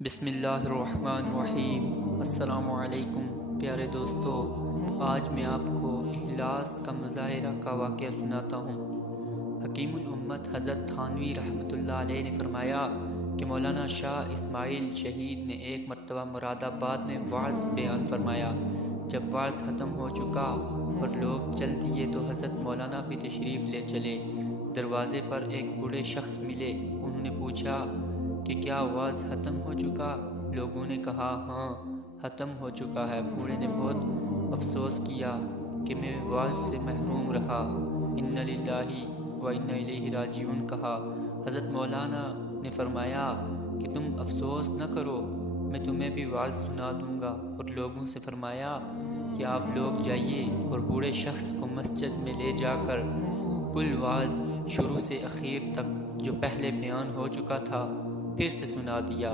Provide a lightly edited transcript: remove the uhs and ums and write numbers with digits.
بسم اللہ الرحمن الرحیم۔ السلام علیکم پیارے دوستو، آج میں آپ کو اخلاص کا مظاہرہ کا واقعہ سناتا ہوں۔ حکیم الامت حضرت تھانوی رحمۃ اللہ علیہ نے فرمایا کہ مولانا شاہ اسماعیل شہید نے ایک مرتبہ مراد آباد میں وعظ بیان فرمایا۔ جب وعظ ختم ہو چکا اور لوگ چل دیے تو حضرت مولانا بھی تشریف لے چلے۔ دروازے پر ایک بوڑھے شخص ملے۔ انہوں نے پوچھا کہ کیا وعظ ختم ہو چکا؟ لوگوں نے کہا ہاں ختم ہو چکا ہے۔ بوڑھے نے بہت افسوس کیا کہ میں وعظ سے محروم رہا۔ انا للہ و انا الیہ راجعون کہا۔ حضرت مولانا نے فرمایا کہ تم افسوس نہ کرو، میں تمہیں بھی وعظ سنا دوں گا، اور لوگوں سے فرمایا کہ آپ لوگ جائیے اور بوڑھے شخص کو مسجد میں لے جا کر کل وعظ شروع سے اخیر تک جو پہلے بیان ہو چکا تھا پھر سے سنا دیا۔